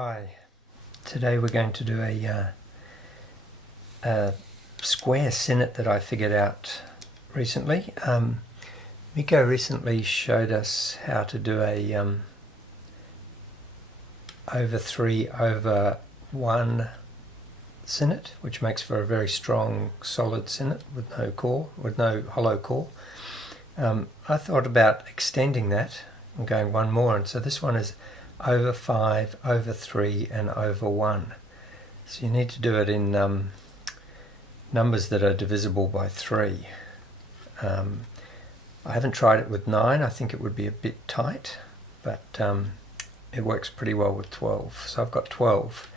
Hi, today we're going to do a square sinnet that I figured out recently. Miko recently showed us how to do a over 3 over 1 sinnet, which makes for a very strong solid sinnet with no core, with no hollow core. I thought about extending that and going one more, and so this one is over 5, over 3 and over 1. So you need to do it in numbers that are divisible by 3. I haven't tried it with 9, I think it would be a bit tight, but it works pretty well with 12. So I've got 12.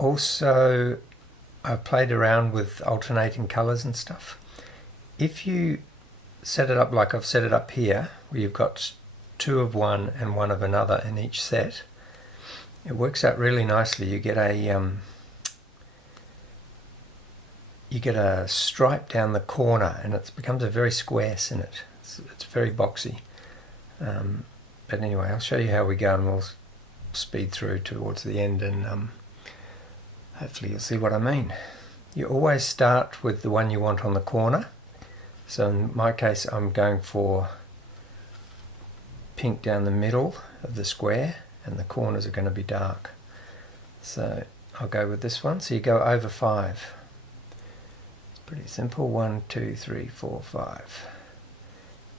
Also, I played around with alternating colours and stuff. If you set it up like I've set it up here, where you've got 2 of one and 1 of another in each set, it works out really nicely. You get a stripe down the corner, and it becomes a very square sinnet. It's very boxy. But anyway, I'll show you how we go, and we'll speed through towards the end, and hopefully you'll see what I mean. You always start with the one you want on the corner. So in my case, I'm going for pink down the middle of the square, and the corners are going to be dark. So I'll go with this one. So you go over 5. It's pretty simple. 1, 2, 3, 4, 5.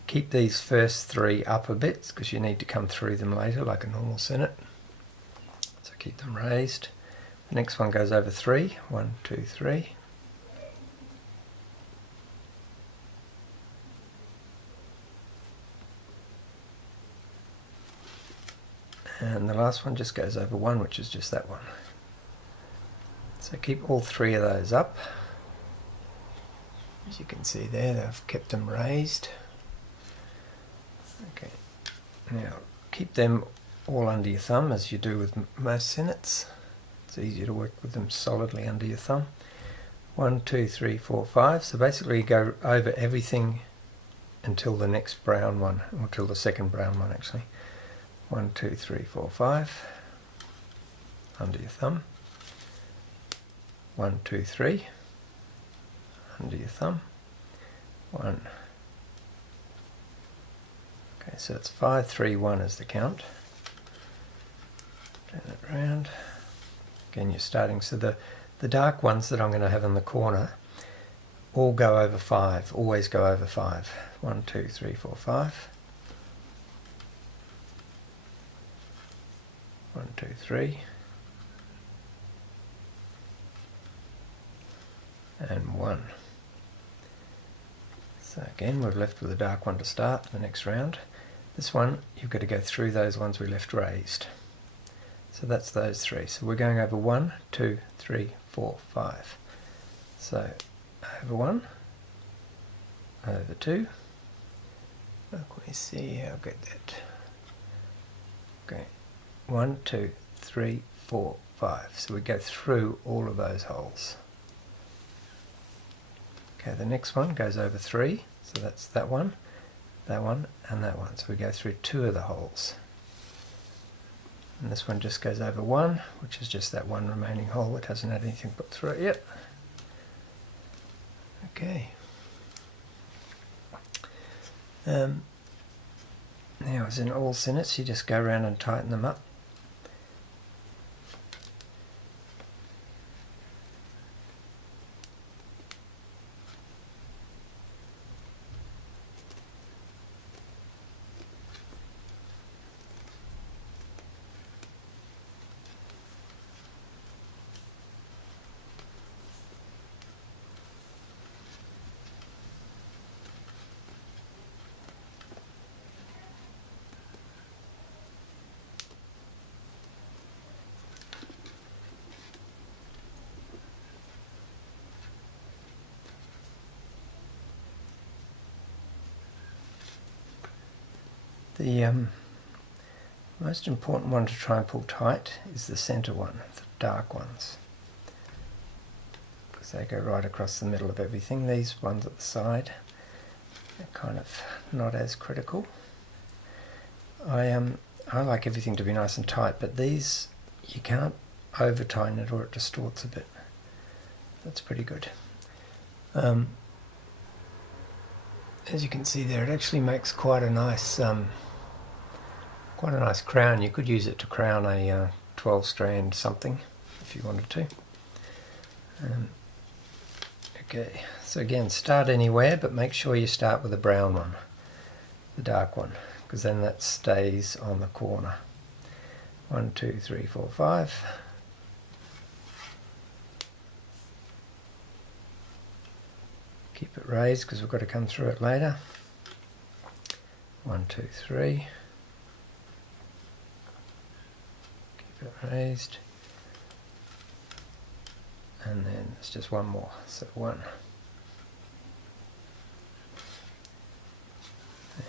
Keep these first 3 upper bits because you need to come through them later like a normal sinnet. So keep them raised. The next one goes over 3. 1, 2, 3. And the last one just goes over 1, which is just that one. So keep all 3 of those up. As you can see there, I've kept them raised. Okay, now keep them all under your thumb as you do with most sinnets. It's easier to work with them solidly under your thumb. 1, 2, 3, 4, 5. So basically you go over everything until the next brown one, or till the second brown one actually. 1, 2, 3, 4, 5, under your thumb. 1, 2, 3, under your thumb. 1. Okay, so it's 5, 3, 1 is the count. Turn it round. Again, you're starting, so the dark ones that I'm going to have in the corner all go over 5, always go over 5. 1, 2, 3, 4, 5. 1, 2, 3, and 1. So again, we're left with a dark one to start the next round. This one, you've got to go through those ones we left raised. So that's those 3. So we're going over 1, 2, 3, 4, 5. So over 1, over 2. Look, we see how good that. Okay. 1, 2, 3, 4, 5. So we go through all of those holes. Okay, the next one goes over 3. So that's that one, and that one. So we go through 2 of the holes. And this one just goes over 1, which is just that one remaining hole that hasn't had anything put through it yet. Okay. Now, as in all sinnets, you just go around and tighten them up. The most important one to try and pull tight is the center one, the dark ones, because they go right across the middle of everything. These ones at the side are kind of not as critical. I I like everything to be nice and tight, but these, you can't over tighten it or it distorts a bit. That's pretty good. As you can see there, it actually makes quite a nice crown. You could use it to crown a 12 strand something if you wanted to. Okay, so again, start anywhere, but make sure you start with the brown one, the dark one, because then that stays on the corner. 1, 2, 3, 4, 5. Keep it raised because we've got to come through it later. 1, 2, 3. Keep it raised. And then there's just one more, so 1.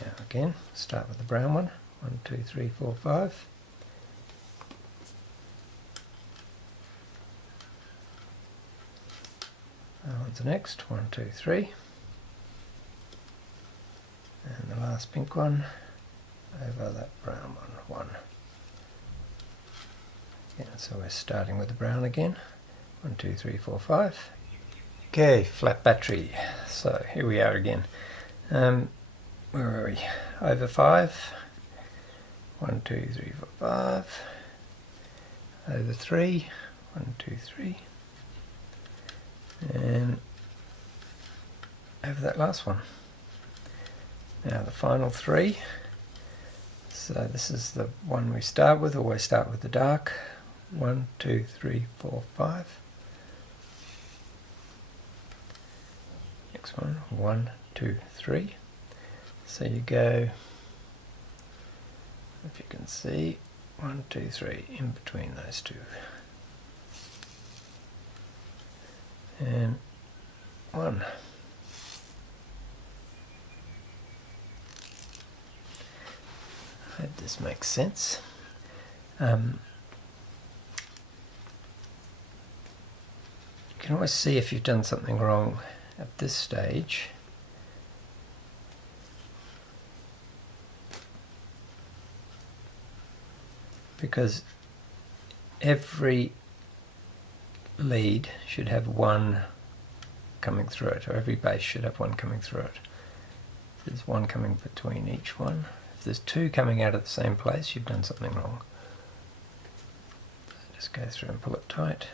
Now again, start with the brown one. 1, 2, 3, 4, 5. That one's the next. 1, 2, 3. And the last pink one over that brown one. 1. Yeah, so we're starting with the brown again. 1, 2, 3, 4, 5. Okay, flat battery. So here we are again. Where are we? Over 5. 1, 2, 3, 4, 5. Over 3. 1, 2, 3. And over that last one. Now the final 3. So this is the one we start with. Always start with the dark. 1, 2, 3, 4, 5. Next one, 1, 2, 3. So you go, if you can see, 1, 2, 3 in between those two. And 1. I hope this makes sense. You can always see if you've done something wrong at this stage. Because every lead should have one coming through it, or every base should have one coming through it. There's one coming between each one. If there's 2 coming out at the same place, you've done something wrong. So just go through and pull it tight.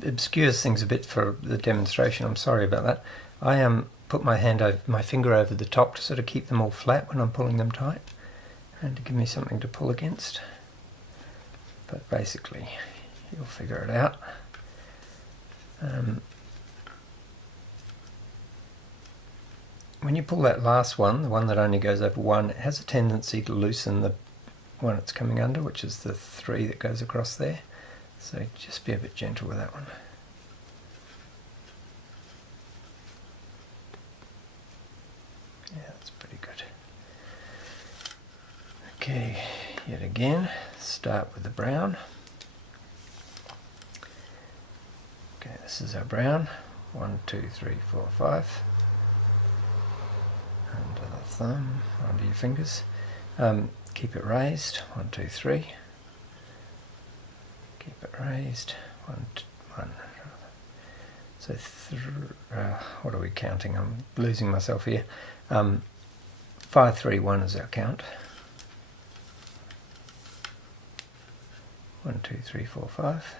It obscures things a bit for the demonstration. I'm sorry about that. I put my finger over the top to sort of keep them all flat when I'm pulling them tight, and to give me something to pull against. But basically, you'll figure it out. When you pull that last one, the one that only goes over 1, it has a tendency to loosen the one it's coming under, which is the 3 that goes across there. So just be a bit gentle with that one. Yeah, that's pretty good. Okay, yet again, start with the brown. Okay, this is our brown. 1, 2, 3, 4, 5. Under the thumb, under your fingers. Keep it raised. 1, 2, 3. Keep it raised. 1, 1. So what are we counting? I'm losing myself here. 5, 3, 1 is our count. 1, 2, 3, 4, 5.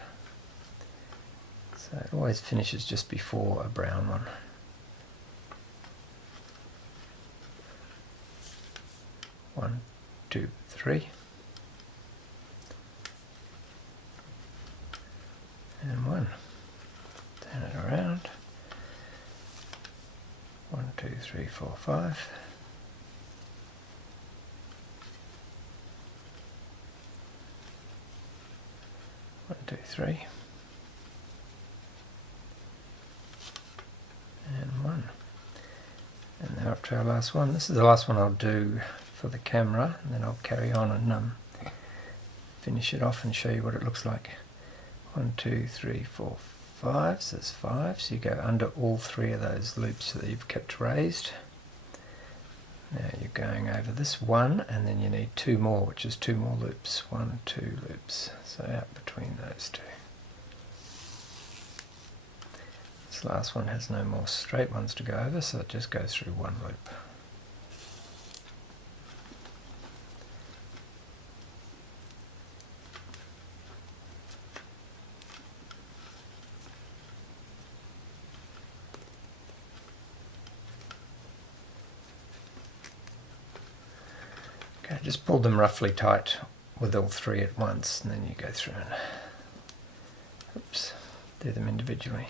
So it always finishes just before a brown one. 1, 2, 3. And 1. 3, 4, 5. One, two, three. And one. And now up to our last one. This is the last one I'll do for the camera, and then I'll carry on and finish it off and show you what it looks like. 1, 2, 3, 4, 5. So there's 5. So you go under all 3 of those loops that you've kept raised. Now you're going over this one, and then you need 2 more, which is 2 more loops. 1, 2 loops. So out between those 2. This last one has no more straight ones to go over, so it just goes through 1 loop. Okay, just pull them roughly tight with all 3 at once, and then you go through and do them individually.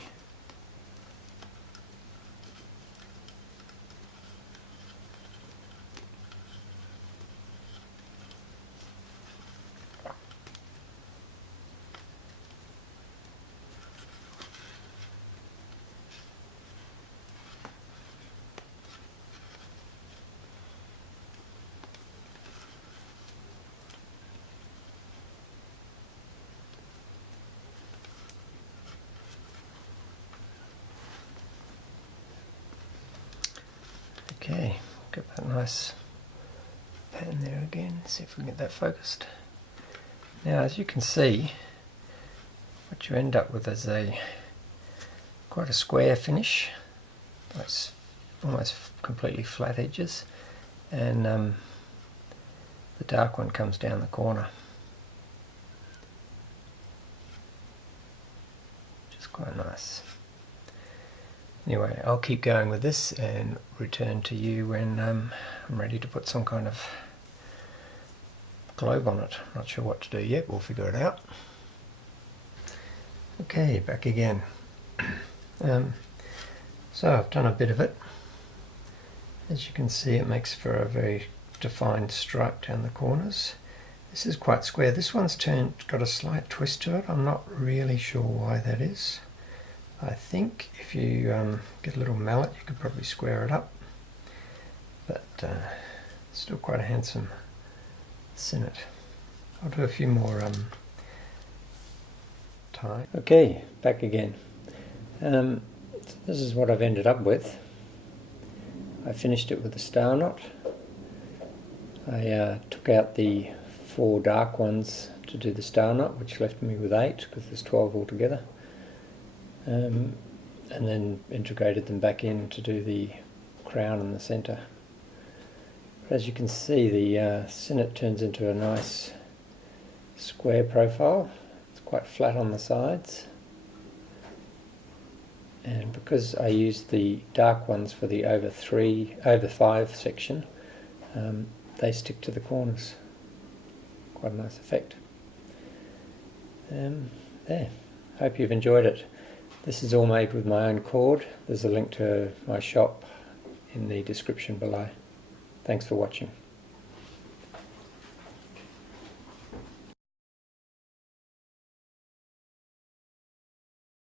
Okay, get that nice pattern there again, see if we can get that focused. Now as you can see, what you end up with is quite a square finish. That's almost completely flat edges, and the dark one comes down the corner. Which is quite nice. Anyway, I'll keep going with this and return to you when I'm ready to put some kind of globe on it. Not sure what to do yet, we'll figure it out. Okay, back again. So I've done a bit of it. As you can see, it makes for a very defined stripe down the corners. This is quite square. This one's got a slight twist to it. I'm not really sure why that is. I think if you get a little mallet you could probably square it up, but still quite a handsome sinnet. I'll do a few more tie. Okay, back again. So this is what I've ended up with. I finished it with a star knot. I took out the 4 dark ones to do the star knot, which left me with 8 because there's 12 altogether. And then integrated them back in to do the crown in the centre. But as you can see, the sinnet turns into a nice square profile. It's quite flat on the sides, and because I used the dark ones for the over 5 section, they stick to the corners. Quite a nice effect. There. Hope you've enjoyed it. This is all made with my own cord. There's a link to my shop in the description below. Thanks for watching.